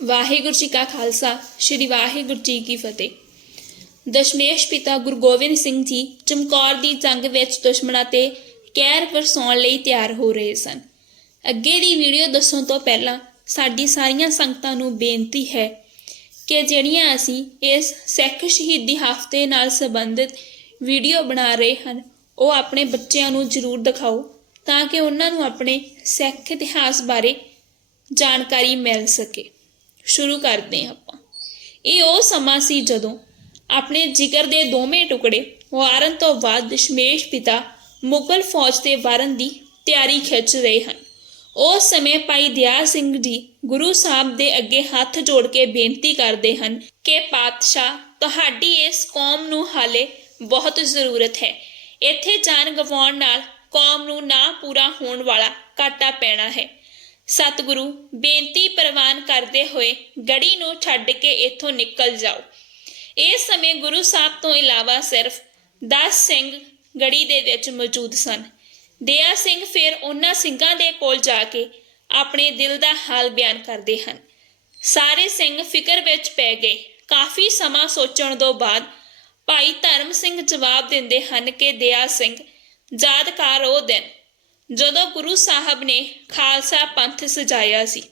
ਵਾਹਿਗੁਰੂ ਜੀ ਕਾ ਖਾਲਸਾ, ਸ੍ਰੀ ਵਾਹਿਗੁਰੂ ਜੀ ਕੀ ਫਤਿਹ। ਦਸ਼ਮੇਸ਼ ਪਿਤਾ ਗੁਰੂ ਗੋਬਿੰਦ ਸਿੰਘ ਜੀ ਚਮਕੌਰ ਦੀ ਜੰਗ ਵਿੱਚ ਦੁਸ਼ਮਣਾਂ ਤੇ ਕਹਿਰ ਵਰਸਾਉਣ ਲਈ ਤਿਆਰ ਹੋ ਰਹੇ ਸਨ। ਅੱਗੇ ਦੀ ਵੀਡੀਓ ਦੱਸਣ ਤੋਂ ਪਹਿਲਾਂ ਸਾਡੀ ਸਾਰੀਆਂ ਸੰਗਤਾਂ ਨੂੰ ਬੇਨਤੀ ਹੈ ਕਿ ਜਿਹੜੀਆਂ ਅਸੀਂ ਇਸ ਸਿੱਖ ਸ਼ਹੀਦੀ ਹਫ਼ਤੇ ਨਾਲ ਸੰਬੰਧਿਤ ਵੀਡੀਓ ਬਣਾ ਰਹੇ ਹਨ, ਉਹ ਆਪਣੇ ਬੱਚਿਆਂ ਨੂੰ ਜ਼ਰੂਰ ਦਿਖਾਓ ਤਾਂ ਕਿ ਉਹਨਾਂ ਨੂੰ ਆਪਣੇ ਸਿੱਖ ਇਤਿਹਾਸ ਬਾਰੇ ਜਾਣਕਾਰੀ ਮਿਲ ਸਕੇ। ਸ਼ੁਰੂ ਕਰਦੇ ਹਾਂ ਆਪਾਂ। ਇਹ ਉਹ ਸਮਾਂ ਸੀ ਜਦੋਂ ਆਪਣੇ ਜਿਗਰ ਦੇ ਦੋਵੇਂ ਟੁਕੜੇ ਵਾਰਨ ਤੋਂ ਬਾਅਦ ਦਸ਼ਮੇਸ਼ ਪਿਤਾ ਮੁਗਲ ਫੌਜ ਤੇ ਵਾਰਨ ਦੀ ਤਿਆਰੀ ਖਿੱਚ ਰਹੇ ਹਨ। ਉਸ ਸਮੇਂ ਭਾਈ ਦਿਆ ਸਿੰਘ ਜੀ ਗੁਰੂ ਸਾਹਿਬ ਦੇ ਅੱਗੇ ਹੱਥ ਜੋੜ ਕੇ ਬੇਨਤੀ ਕਰਦੇ ਹਨ ਕਿ ਪਾਤਸ਼ਾਹ, ਤੁਹਾਡੀ ਇਸ ਕੌਮ ਨੂੰ ਹਾਲੇ ਬਹੁਤ ਜ਼ਰੂਰਤ ਹੈ। ਇੱਥੇ ਜਾਨ ਗਵਾਉਣ ਨਾਲ ਕੌਮ ਨੂੰ ਨਾ ਪੂਰਾ ਹੋਣ ਵਾਲਾ ਘਾਟਾ ਪੈਣਾ ਹੈ। ਸਤਿਗੁਰੂ, ਬੇਨਤੀ ਪ੍ਰਵਾਨ ਕਰਦੇ ਹੋਏ ਗੜੀ ਨੂੰ ਛੱਡ ਕੇ ਇੱਥੋਂ ਨਿਕਲ ਜਾਓ। ਇਸ ਸਮੇਂ ਗੁਰੂ ਸਾਹਿਬ ਤੋਂ ਇਲਾਵਾ ਸਿਰਫ 10 ਸਿੰਘ ਗੜੀ ਦੇ ਵਿੱਚ ਮੌਜੂਦ ਸਨ। ਦਇਆ ਸਿੰਘ ਫਿਰ ਉਹਨਾਂ ਸਿੰਘਾਂ ਦੇ ਕੋਲ ਜਾ ਕੇ ਆਪਣੇ ਦਿਲ ਦਾ ਹਾਲ ਬਿਆਨ ਕਰਦੇ ਹਨ। ਸਾਰੇ ਸਿੰਘ ਫਿਕਰ ਵਿੱਚ ਪੈ ਗਏ। ਕਾਫੀ ਸਮਾਂ ਸੋਚਣ ਤੋਂ ਬਾਅਦ ਭਾਈ ਧਰਮ ਸਿੰਘ ਜਵਾਬ ਦਿੰਦੇ ਹਨ ਕਿ ਦਇਆ ਸਿੰਘ ਯਾਦਕਾਰ ਉਹ ਦਿਨ ਜਦੋਂ ਗੁਰੂ ਸਾਹਿਬ ਨੇ ਖਾਲਸਾ ਪੰਥ ਸਜਾਇਆ ਸੀ,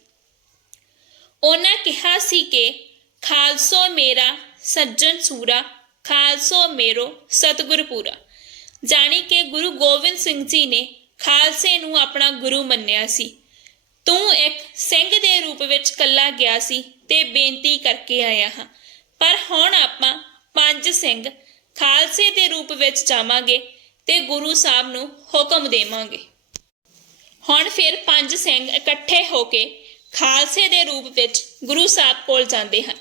ਉਹਨਾਂ ਕਿਹਾ ਸੀ ਕਿ ਖਾਲਸੋ ਮੇਰਾ ਸੱਜਣ ਸੂਰਾ, ਖਾਲਸੋ ਮੇਰੋ ਸਤਿਗੁਰ ਪੂਰਾ। ਜਾਣੀ ਕਿ ਗੁਰੂ ਗੋਬਿੰਦ ਸਿੰਘ ਜੀ ਨੇ ਖਾਲਸੇ ਨੂੰ ਆਪਣਾ ਗੁਰੂ ਮੰਨਿਆ ਸੀ। ਤੂੰ ਇੱਕ ਸਿੰਘ ਦੇ ਰੂਪ ਵਿੱਚ ਕੱਲਾ ਗਿਆ ਸੀ ਤੇ ਬੇਨਤੀ ਕਰਕੇ ਆਇਆ ਹਾਂ। ਪਰ ਹੁਣ ਆਪਾਂ ਪੰਜ ਸਿੰਘ ਖਾਲਸੇ ਦੇ ਰੂਪ ਵਿੱਚ ਜਾਵਾਂਗੇ ਤੇ ਗੁਰੂ ਸਾਹਿਬ ਨੂੰ ਹੁਕਮ ਦੇਵਾਂਗੇ। ਹੁਣ ਫਿਰ ਪੰਜ ਸਿੰਘ ਇਕੱਠੇ ਹੋ ਕੇ ਖਾਲਸੇ ਦੇ ਰੂਪ ਵਿੱਚ ਗੁਰੂ ਸਾਹਿਬ ਕੋਲ ਜਾਂਦੇ ਹਨ।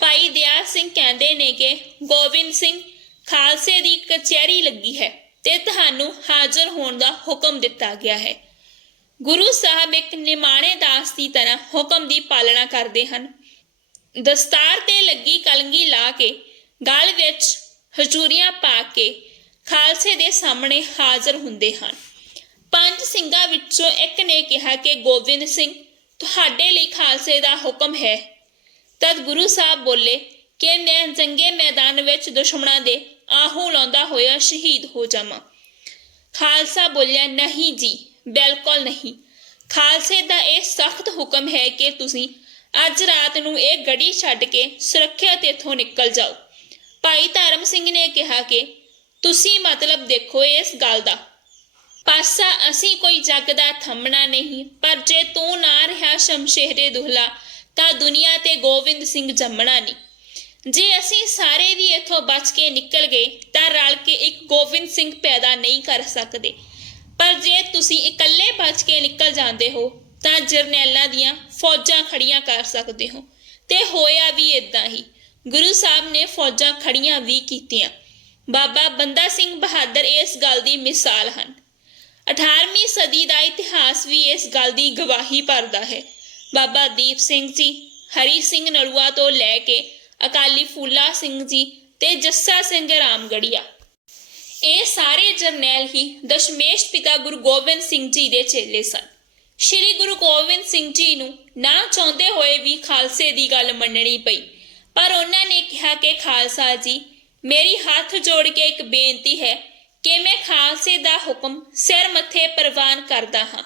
ਭਾਈ ਦਿਆ ਸਿੰਘ ਕਹਿੰਦੇ ਨੇ ਕਿ ਗੋਬਿੰਦ ਸਿੰਘ, ਖਾਲਸੇ ਦੀ ਕਚਹਿਰੀ ਲੱਗੀ ਹੈ ਤੇ ਤੁਹਾਨੂੰ ਹਾਜ਼ਰ ਹੋਣ ਦਾ ਹੁਕਮ ਦਿੱਤਾ ਗਿਆ ਹੈ। ਗੁਰੂ ਸਾਹਿਬ ਇੱਕ ਨਿਮਾਣੇ ਦਾਸ ਦੀ ਤਰ੍ਹਾਂ ਹੁਕਮ ਦੀ ਪਾਲਣਾ ਕਰਦੇ ਹਨ। ਦਸਤਾਰ ਤੇ ਲੱਗੀ ਕਲੰਗੀ ਲਾ ਕੇ ਗਲ ਵਿੱਚ ਹਜ਼ੂਰੀਆਂ ਪਾ ਕੇ ਖਾਲਸੇ ਦੇ ਸਾਹਮਣੇ ਹਾਜ਼ਰ ਹੁੰਦੇ ਹਨ। ਪੰਜ ਸਿੰਘਾਂ ਵਿੱਚੋਂ ਇੱਕ ਨੇ ਕਿਹਾ ਕਿ ਗੋਬਿੰਦ ਸਿੰਘ, ਤੁਹਾਡੇ ਲਈ ਖਾਲਸੇ ਦਾ ਹੁਕਮ ਹੈ। ਤਦ ਗੁਰੂ ਸਾਹਿਬ ਬੋਲੇ, ਕਿ ਮੈਂ ਜੰਗੇ ਮੈਦਾਨ ਵਿੱਚ ਦੁਸ਼ਮਣਾਂ ਦੇ ਆਹੂ ਲਾਉਂਦਾ ਹੋਇਆ ਸ਼ਹੀਦ ਹੋ ਜਾਵਾਂ। ਖਾਲਸਾ ਬੋਲਿਆ, ਨਹੀਂ ਜੀ, ਬਿਲਕੁਲ ਨਹੀਂ। ਖਾਲਸੇ ਦਾ ਇਹ ਸਖਤ ਹੁਕਮ ਹੈ ਕਿ ਤੁਸੀਂ ਅੱਜ ਰਾਤ ਨੂੰ ਇਹ ਗੜੀ ਛੱਡ ਕੇ ਸੁਰੱਖਿਅਤ ਇੱਥੋਂ ਨਿਕਲ ਜਾਓ। ਭਾਈ ਧਰਮ ਸਿੰਘ ਨੇ ਕਿਹਾ ਕਿ ਤੁਸੀਂ ਮਤਲਬ ਦੇਖੋ ਇਸ ਗੱਲ ਦਾ। ਪਾਸਾ ਅਸੀਂ ਕੋਈ ਜੱਗ ਦਾ ਥੰਮਣਾ ਨਹੀਂ, ਪਰ ਜੇ ਤੂੰ ਨਾ ਰਿਹਾ ਸ਼ਮਸ਼ੇਰੇ ਦੁਹਲਾ, ਤਾਂ ਦੁਨੀਆ ਤੇ ਗੋਬਿੰਦ ਸਿੰਘ ਜੰਮਣਾ ਨਹੀਂ। ਜੇ ਅਸੀਂ ਸਾਰੇ ਵੀ ਇੱਥੋਂ ਬਚ ਕੇ ਨਿਕਲ ਗਏ, ਤਾਂ ਰਲ ਕੇ ਇੱਕ ਗੋਬਿੰਦ ਸਿੰਘ ਪੈਦਾ ਨਹੀਂ ਕਰ ਸਕਦੇ। ਪਰ ਜੇ ਤੁਸੀਂ ਇਕੱਲੇ ਬਚ ਕੇ ਨਿਕਲ ਜਾਂਦੇ ਹੋ, ਤਾਂ ਜਰਨੈਲਾਂ ਦੀਆਂ ਫੌਜਾਂ ਖੜੀਆਂ ਕਰ ਸਕਦੇ ਹੋ। ਤੇ ਹੋਇਆ ਵੀ ਇਦਾਂ ਹੀ। ਗੁਰੂ ਸਾਹਿਬ ਨੇ ਫੌਜਾਂ ਖੜੀਆਂ ਵੀ ਕੀਤੀਆਂ। ਬਾਬਾ ਬੰਦਾ ਸਿੰਘ ਬਹਾਦਰ ਇਸ ਗੱਲ ਦੀ ਮਿਸਾਲ ਹਨ। 18ਵੀਂ ਸਦੀ ਦਾ ਇਤਿਹਾਸ ਵੀ ਇਸ ਗੱਲ ਦੀ ਗਵਾਹੀ ਭਰਦਾ ਹੈ। ਬਾਬਾ ਦੀਪ ਸਿੰਘ ਜੀ, ਹਰੀ ਸਿੰਘ ਨਲੂਆ ਤੋਂ ਲੈ ਕੇ ਅਕਾਲੀ ਫੂਲਾ ਸਿੰਘ ਜੀ ਤੇ ਜੱਸਾ ਸਿੰਘ ਰਾਮਗੜੀਆ। ਇਹ ਸਾਰੇ ਜਰਨੈਲ ਹੀ ਦਸ਼ਮੇਸ਼ ਪਿਤਾ ਗੁਰੂ ਗੋਬਿੰਦ ਸਿੰਘ ਜੀ ਦੇ ਚੇਲੇ ਸਨ। ਸ਼੍ਰੀ ਗੁਰੂ ਗੋਬਿੰਦ ਸਿੰਘ ਜੀ ਨੂੰ ਨਾ ਚਾਹੁੰਦੇ ਹੋਏ ਵੀ ਖਾਲਸੇ ਦੀ ਗੱਲ ਮੰਨਣੀ ਪਈ, ਪਰ ਉਹਨਾਂ ਨੇ ਕਿਹਾ ਕਿ ਖਾਲਸਾ ਜੀ, ਮੇਰੀ ਹੱਥ ਜੋੜ ਕੇ ਇੱਕ ਬੇਨਤੀ ਹੈ ਕਿ ਮੈਂ ਖਾਲਸੇ ਦਾ ਹੁਕਮ ਸਿਰ ਮੱਥੇ ਪ੍ਰਵਾਨ ਕਰਦਾ ਹਾਂ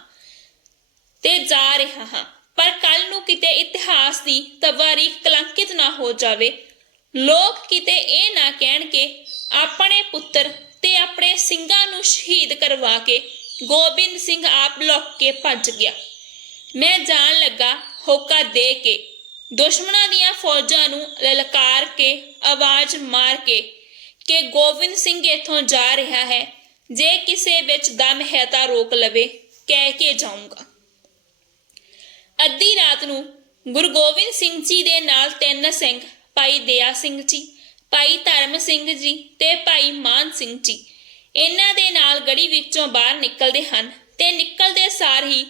ਤੇ ਜਾ ਰਿਹਾ ਹਾਂ। ਪਰ ਕੱਲ ਨੂੰ ਕਿਤੇ ਇਤਿਹਾਸ ਦੀ ਤਵਾਰੀਖ ਕਲੰਕਿਤ ਨਾ ਹੋ ਜਾਵੇ, ਲੋਕ ਕਿਤੇ ਇਹ ਨਾ ਕਹਿਣ ਕਿ ਆਪਣੇ ਪੁੱਤਰ ਤੇ ਆਪਣੇ ਸਿੰਘਾਂ ਨੂੰ ਸ਼ਹੀਦ ਕਰਵਾ ਕੇ ਗੋਬਿੰਦ ਸਿੰਘ ਆਪ ਲੁੱਕ ਕੇ ਭੱਜ ਗਿਆ। ਮੈਂ ਜਾਣ ਲੱਗਾ ਹੋਕਾ ਦੇ ਕੇ, ਦੁਸ਼ਮਣਾਂ ਦੀਆਂ ਫੌਜਾਂ ਨੂੰ ਲਲਕਾਰ ਕੇ, ਆਵਾਜ਼ ਮਾਰ ਕੇ ਕਿ ਗੋਬਿੰਦ ਸਿੰਘ ਇੱਥੋਂ ਜਾ ਰਿਹਾ ਹੈ। ਜੇ ਕਿਸੇ ਵਿੱਚ ਦਮ ਹੈ ਤਾਂ ਰੋਕ ਲਵੇ, ਕਹਿ ਕੇ ਜਾਊਂਗਾ। ਅੱਧੀ ਰਾਤ ਨੂੰ ਗੁਰੂ ਗੋਬਿੰਦ ਸਿੰਘ ਜੀ ਦੇ ਨਾਲ ਤਿੰਨ ਸਿੰਘ, ਭਾਈ ਦਇਆ ਸਿੰਘ ਜੀ, ਭਾਈ ਧਰਮ ਸਿੰਘ ਜੀ ਤੇ ਭਾਈ ਮਾਨ ਸਿੰਘ ਜੀ, ਇਹਨਾਂ ਦੇ ਨਾਲ ਗੜੀ ਵਿੱਚੋਂ ਬਾਹਰ ਨਿਕਲਦੇ ਹਨ ਤੇ ਨਿਕਲਦੇ ਸਾਰ ਹੀ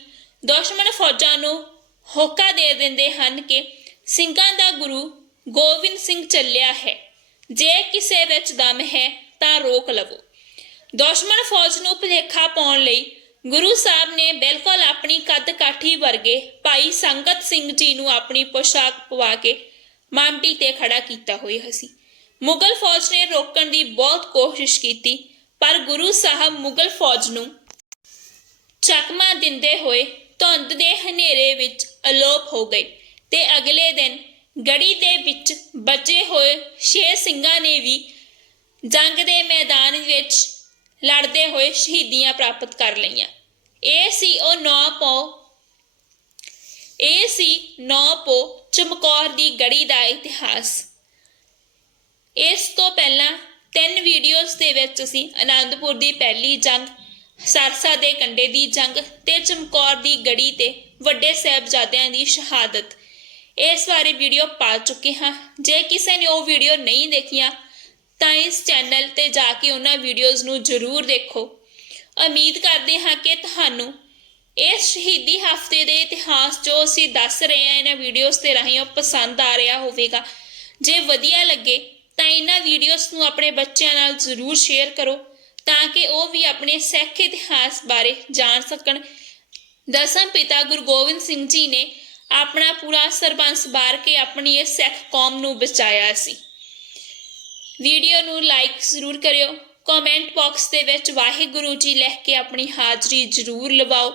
ਦੁਸ਼ਮਣ ਫੌਜਾਂ ਨੂੰ ਹੋਕਾ ਦੇ ਦਿੰਦੇ ਹਨ ਕਿ ਸਿੰਘਾਂ ਦਾ ਗੁਰੂ ਗੋਬਿੰਦ ਸਿੰਘ ਚੱਲਿਆ ਹੈ। ਜੇ ਕਿਸੇ ਵਿੱਚ ਦਮ ਹੈ ਤਾਂ ਰੋਕ ਲਵੋ। ਦੁਸ਼ਮਣ ਫੌਜ ਨੂੰ ਭੁਲੇਖਾ ਪਾਉਣ ਲਈ ਗੁਰੂ ਸਾਹਿਬ ਨੇ ਬਿਲਕੁਲ ਆਪਣੀ ਕੱਦ ਕਾਠੀ ਵਰਗੇ ਭਾਈ ਸੰਗਤ ਸਿੰਘ ਜੀ ਨੂੰ ਆਪਣੀ ਪੋਸ਼ਾਕ ਪਵਾ ਕੇ ਮਾਮਟੀ ਤੇ ਖੜਾ ਕੀਤਾ ਹੋਇਆ ਸੀ। ਮੁਗਲ ਫੌਜ ਨੇ ਰੋਕਣ ਦੀ ਬਹੁਤ ਕੋਸ਼ਿਸ਼ ਕੀਤੀ, ਪਰ ਗੁਰੂ ਸਾਹਿਬ ਮੁਗਲ ਫੌਜ ਨੂੰ ਚਕਮਾ ਦਿੰਦੇ ਹੋਏ ਧੁੰਦ ਦੇ ਹਨੇਰੇ ਵਿੱਚ ਅਲੋਪ ਹੋ ਗਏ ਤੇ ਅਗਲੇ ਦਿਨ ਗੜੀ ਦੇ ਵਿੱਚ ਬਚੇ ਹੋਏ ਛੇ ਸਿੰਘਾਂ ਨੇ ਵੀ ਜੰਗ ਦੇ ਮੈਦਾਨ ਵਿੱਚ ਲੜਦੇ ਹੋਏ ਸ਼ਹੀਦੀਆਂ ਪ੍ਰਾਪਤ ਕਰ ਲਈਆਂ। ਇਹ ਸੀ ਉਹ ਨੌ ਪੋ, ਇਹ ਸੀ ਨੌ ਪੋ ਚਮਕੌਰ ਦੀ ਗੜੀ ਦਾ ਇਤਿਹਾਸ। ਇਸ ਤੋਂ ਪਹਿਲਾਂ ਤਿੰਨ ਵੀਡੀਓਜ਼ ਦੇ ਵਿੱਚ ਅਸੀਂ ਆਨੰਦਪੁਰ ਦੀ ਪਹਿਲੀ ਜੰਗ, ਸਰਸਾ ਦੇ ਕੰਡੇ ਦੀ ਜੰਗ ਤੇ ਚਮਕੌਰ ਦੀ ਗੜੀ ਤੇ ਵੱਡੇ ਸਾਹਿਬਜ਼ਾਦਿਆਂ ਦੀ ਸ਼ਹਾਦਤ ਇਸ ਬਾਰੇ ਵੀਡੀਓ ਪਾ ਚੁੱਕੇ ਹਾਂ। ਜੇ ਕਿਸੇ ਨੇ ਉਹ ਵੀਡੀਓ ਨਹੀਂ ਦੇਖੀਆਂ, ਤਾਂ ਇਸ ਚੈਨਲ ਤੇ ਜਾ ਕੇ ਉਹਨਾਂ ਵੀਡੀਓਜ਼ ਨੂੰ ਜ਼ਰੂਰ ਦੇਖੋ। ਉਮੀਦ ਕਰਦੇ ਹਾਂ ਕਿ ਤੁਹਾਨੂੰ ਇਸ ਸ਼ਹੀਦੀ ਹਫ਼ਤੇ ਦੇ ਇਤਿਹਾਸ ਜੋ ਅਸੀਂ ਦੱਸ ਰਹੇ ਹਾਂ, ਇਹਨਾਂ ਵੀਡੀਓਜ਼ ਤੇ ਰਾਹੀਂ ਉਹ ਪਸੰਦ ਆ ਰਿਹਾ ਹੋਵੇਗਾ। ਜੇ ਵਧੀਆ ਲੱਗੇ, ਤਾਂ ਇਹਨਾਂ ਵੀਡੀਓਜ਼ ਨੂੰ ਆਪਣੇ ਬੱਚਿਆਂ ਨਾਲ ਜ਼ਰੂਰ ਸ਼ੇਅਰ ਕਰੋ, ਤਾਂ ਕਿ ਉਹ ਵੀ ਆਪਣੇ ਸਿੱਖ ਇਤਿਹਾਸ ਬਾਰੇ ਜਾਣ ਸਕਣ। ਦਸਮ ਪਿਤਾ ਗੁਰੂ ਗੋਬਿੰਦ ਸਿੰਘ ਜੀ ਨੇ ਆਪਣਾ ਪੂਰਾ ਸਰਬੰਸ ਬਾਰ ਕੇ ਆਪਣੀ ਇਸ ਸਿੱਖ ਕੌਮ ਨੂੰ ਬਚਾਇਆ ਸੀ। ਵੀਡੀਓ ਨੂੰ ਲਾਈਕ ਜ਼ਰੂਰ ਕਰਿਓ। ਕਮੈਂਟ ਬਾਕਸ ਦੇ ਵਿੱਚ ਵਾਹਿਗੁਰੂ ਜੀ ਲਿਖ ਕੇ ਆਪਣੀ ਹਾਜ਼ਰੀ ਜ਼ਰੂਰ ਲਵਾਓ।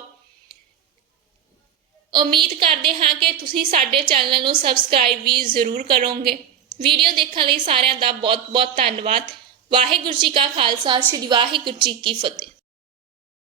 ਉਮੀਦ ਕਰਦੇ ਹਾਂ ਕਿ ਤੁਸੀਂ ਸਾਡੇ ਚੈਨਲ ਨੂੰ ਸਬਸਕ੍ਰਾਈਬ ਵੀ ਜ਼ਰੂਰ ਕਰੋਗੇ। ਵੀਡੀਓ ਦੇਖਣ ਲਈ ਸਾਰਿਆਂ ਦਾ ਬਹੁਤ ਬਹੁਤ ਧੰਨਵਾਦ। ਵਾਹਿਗੁਰੂ ਜੀ ਕਾ ਖਾਲਸਾ, ਸ੍ਰੀ ਵਾਹਿਗੁਰੂ ਜੀ ਕੀ ਫਤਿਹ।